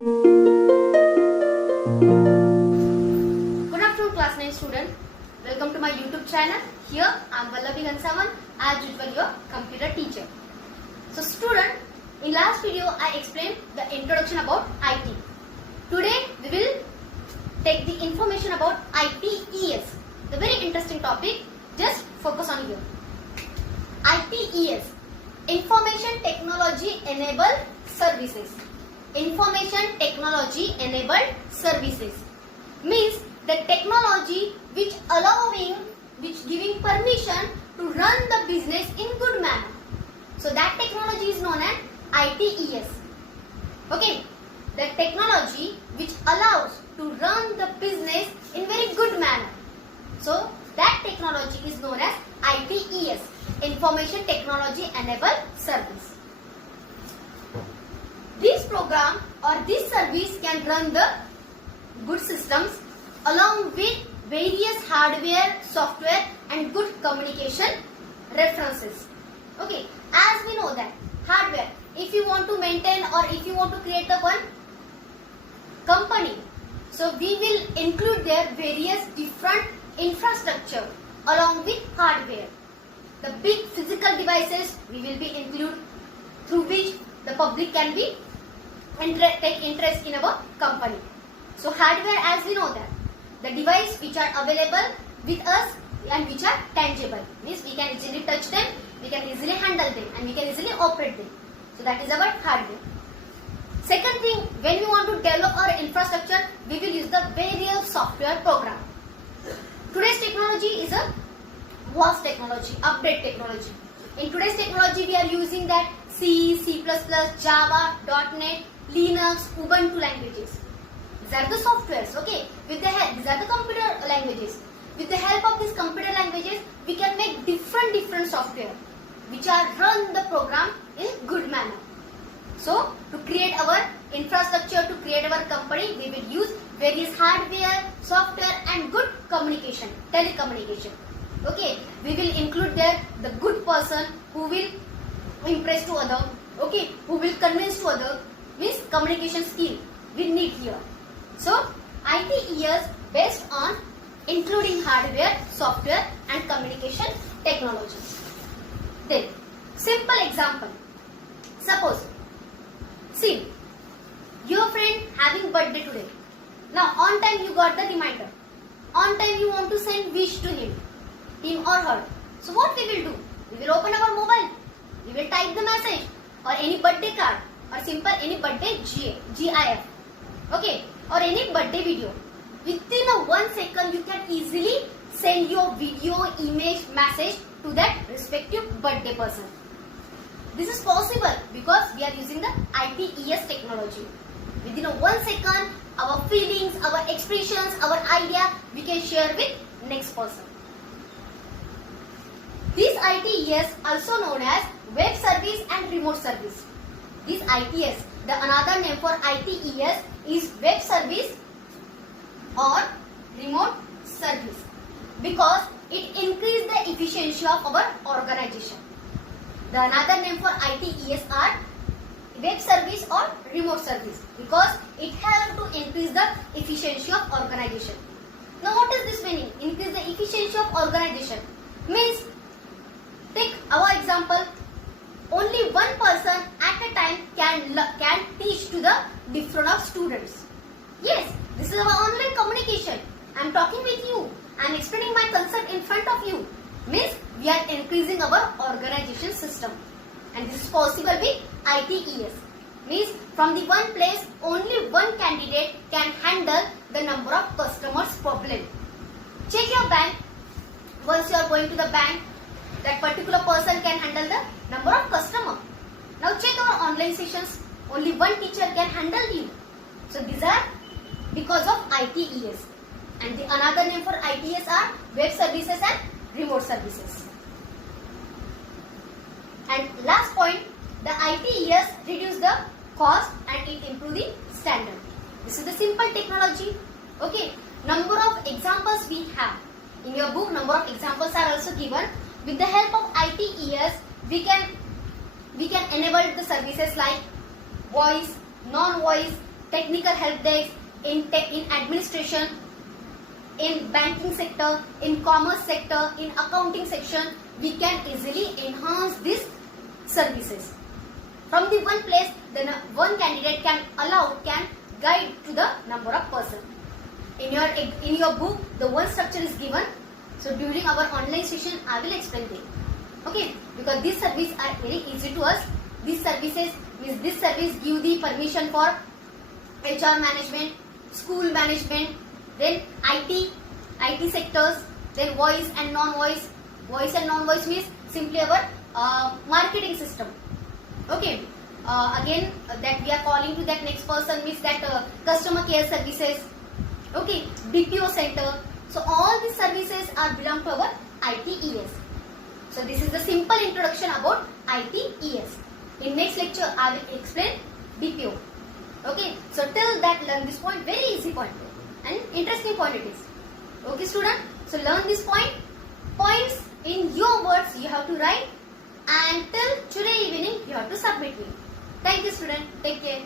Good afternoon, class 9 student. Welcome to my YouTube channel. Here I am Vallavi Gansavan, as usual your computer teacher. So student, in last video I explained the introduction about IT. Today we will take the information about ITES. The very interesting topic. Just focus on here. ITES, Information Technology Enabled Services. Information Technology Enabled Services means the technology which giving permission to run the business in good manner. So that technology is known as ITES. Okay, the technology which allows to run the business in very good manner. So that technology is known as ITES, Information Technology Enabled Service. This program or this service can run the good systems along with various hardware, software and good communication references. Okay, as we know that hardware, if you want to maintain or if you want to create the one company, so we will include their various different infrastructure along with hardware. The big physical devices we will be include through which the public can be take interest in our company. So hardware, as we know that the device which are available with us and which are tangible, means we can easily touch them, we can easily handle them and we can easily operate them. So that is our hardware. Second thing, when we want to develop our infrastructure, we will use the various software program. Today's technology is a vast technology, update technology. In today's technology, we are using that C, C++, Java, .NET, Linux, Ubuntu languages. These are the softwares, okay? These are the computer languages. With the help of these computer languages, we can make different software which are run the program in good manner. So, to create our infrastructure, to create our company, we will use various hardware, software and good communication, telecommunication. Okay, we will include there the good person who will impress to other, okay, who will convince to other, means communication skill we need here. So, ITES based on including hardware, software and communication technology. Then, simple example. Suppose, see, your friend having birthday today. Now, on time you got the reminder. On time you want to send wish to him or her. So, what we will do? We will open our mobile. We will type the message or any birthday card or simple any birthday GIF. Okay, or any birthday video. Within a 1 second, you can easily send your video, image, message to that respective birthday person. This is possible because we are using the ITES technology. Within a 1 second, our feelings, our expressions, our idea, we can share with next person. This ITES also known as web service and remote service. This ITES, the another name for ITES is web service or remote service because it increases the efficiency of our organization. The another name for ITES are web service or remote service because it helps to increase the efficiency of organization. Now what is this meaning? Increase the efficiency of organization means, take our example, only one person at a time can teach to the different of students. Yes, this is our online communication. I am talking with you. I am explaining my concept in front of you. Means we are increasing our organization system. And this is possible with ITES. Means from the one place, only one candidate can handle the number of customers problem. Check your bank. Once you are going to the bank, that particular person can handle the number of customer. Now check our online sessions. Only one teacher can handle you. So these are because of ITES. And the another name for ITES are web services and remote services. And last point, the ITES reduce the cost and it improve the standard. This is the simple technology. Okay, number of examples we have. In your book, number of examples are also given. With the help of ITES, we can enable the services like voice, non-voice, technical help desk, in administration, in banking sector, in commerce sector, in accounting section, we can easily enhance these services. From the one place, then one candidate can guide to the number of person. In your book, the one structure is given. So during our online session, I will explain it. Okay, because these services are very easy to us. These services means this service give the permission for HR management, school management, then IT sectors, then voice and non-voice. Voice and non-voice means simply our marketing system. Okay. Again, that we are calling to that next person means that customer care services. Okay. BPO center. So all these services are belong to our ITES. So this is the simple introduction about ITES. In next lecture, I will explain BPO. Okay. So till that, learn this point. Very easy point and interesting point it is. Okay, student. So learn this point. Points in your words you have to write, and till today evening you have to submit me. Thank you, student. Take care.